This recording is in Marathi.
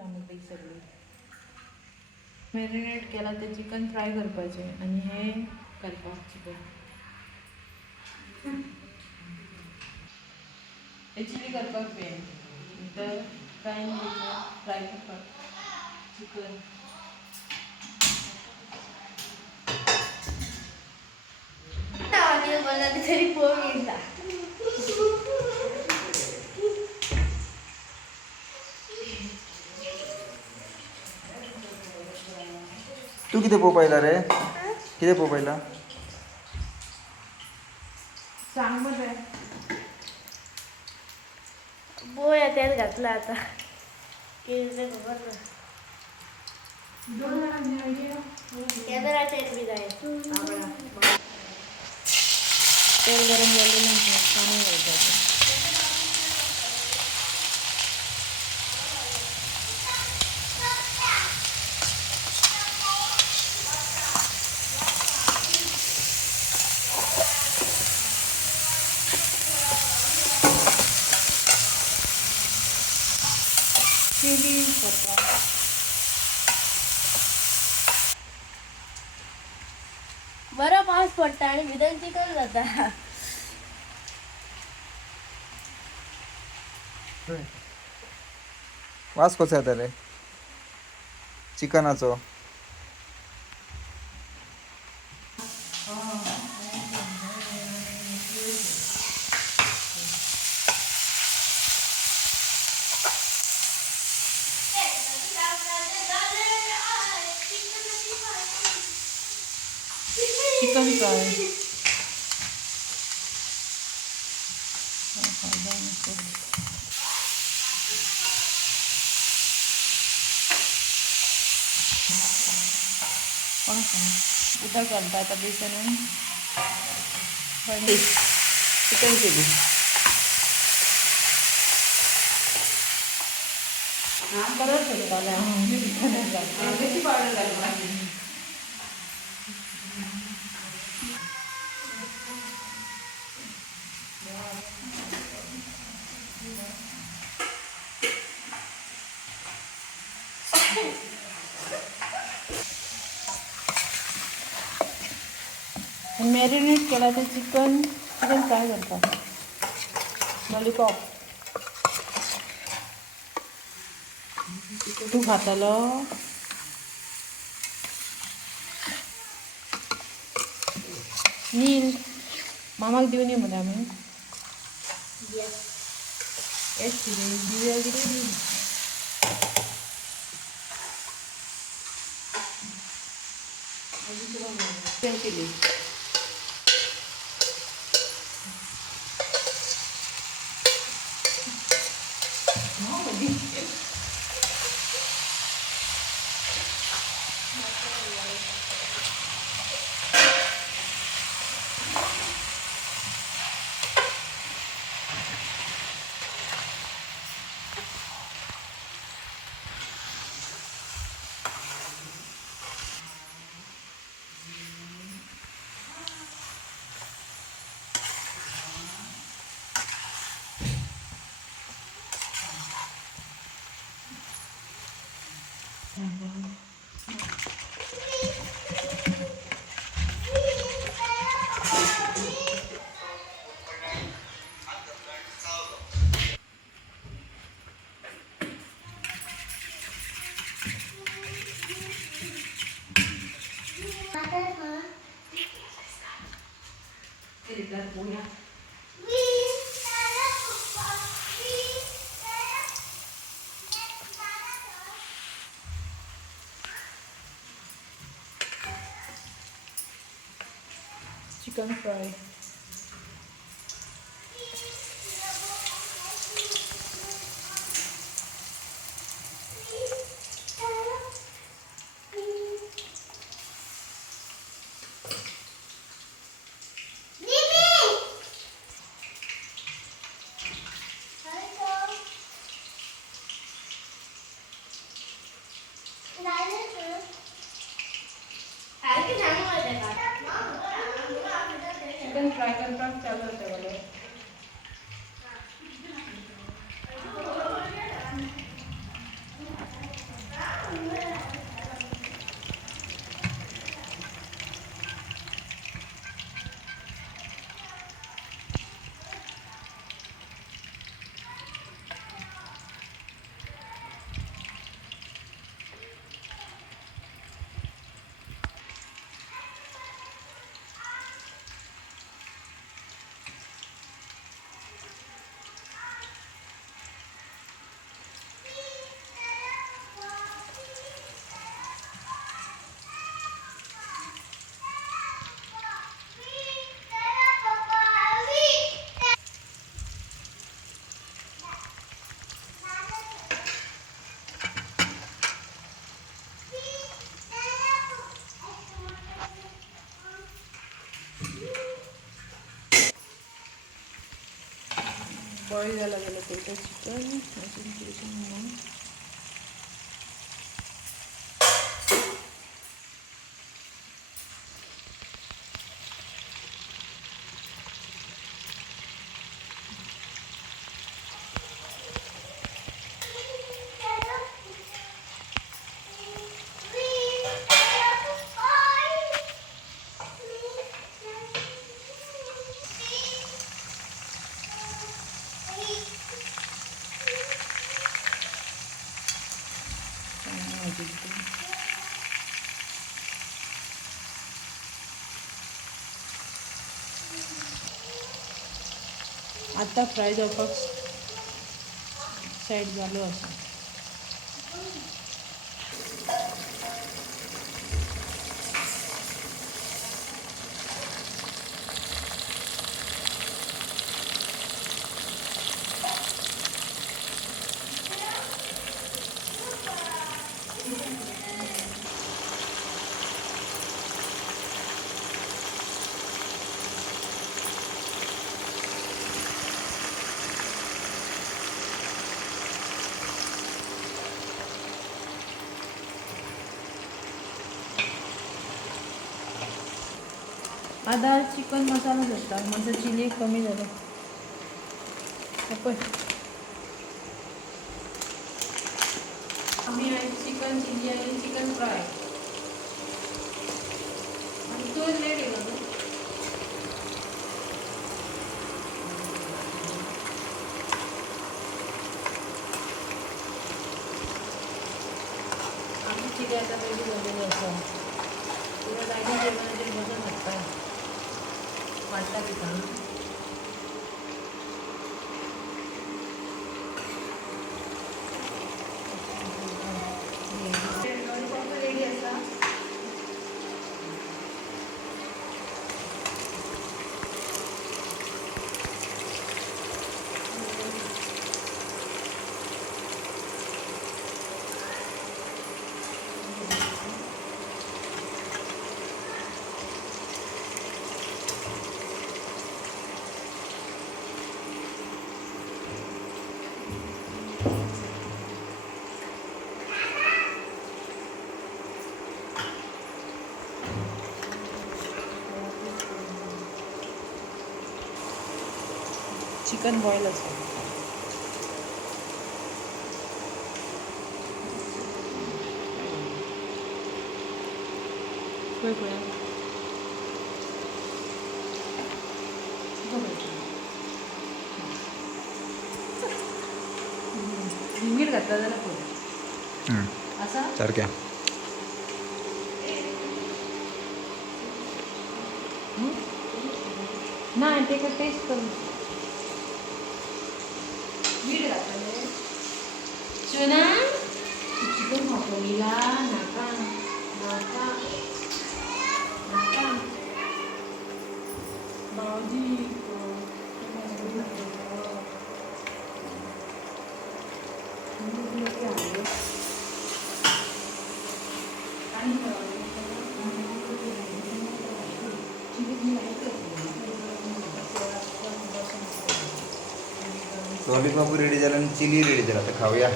त्यामध्ये सगळी मॅरिनेट केला ते चिकन फ्राय करपाचे आणि हे करपाक चिकन हे चिली करपाक पॅन नंतर फ्राय फ्राय करपाक चिकन तरी पोळी तू किती पोपायला रे किती पोपायला सांग मध्ये बोया त्यात घातला आता कॅमेराच्या बी जायचं तेल गरम झाल्यानंतर पाणी घालायचं चिली करता बरं पाऊस पडता आणि भिजन चिकन जाता वास कसो येता रे चिकनाचो चिकन फ्राय उदक घालता आता बेसनून चिकन चिली परत त्याची पावडर घालून मॅरिनेट केला ते चिकन फ्राय करता लॉलीपॉप तू खातालो नील मामाक दिवनी मध्ये आम्ही दिव्या किती chilli chicken fry chicken fry करपाक चालू होते वाले बॉईल झाला गेलं ते चिकन आता फ्राय जावपाक साईड जालो आसा. आधा चिकन मसाला घातला, माझं चिली कमी झालं. आपण आम्ही आहे चिकन चिली आणि चिकन फ्राय आणि तो लेट आहे ना. आम्ही चिली आता रेडी झालेलं असं तुला जायचं जेवणाचे बसून लागतात वाटता की का रेडी असा. चिकन बॉईल असतो. मीठ घातला जरा पुढे असा सारख्या नाही ते का टेस्ट करू. मीठ घातलं सोना चिकन भाकरीला नाका नाका नाका भाऊजी लॉलीपॉप रेडी झाला आणि चिली रेडी झाला. तर खाऊया.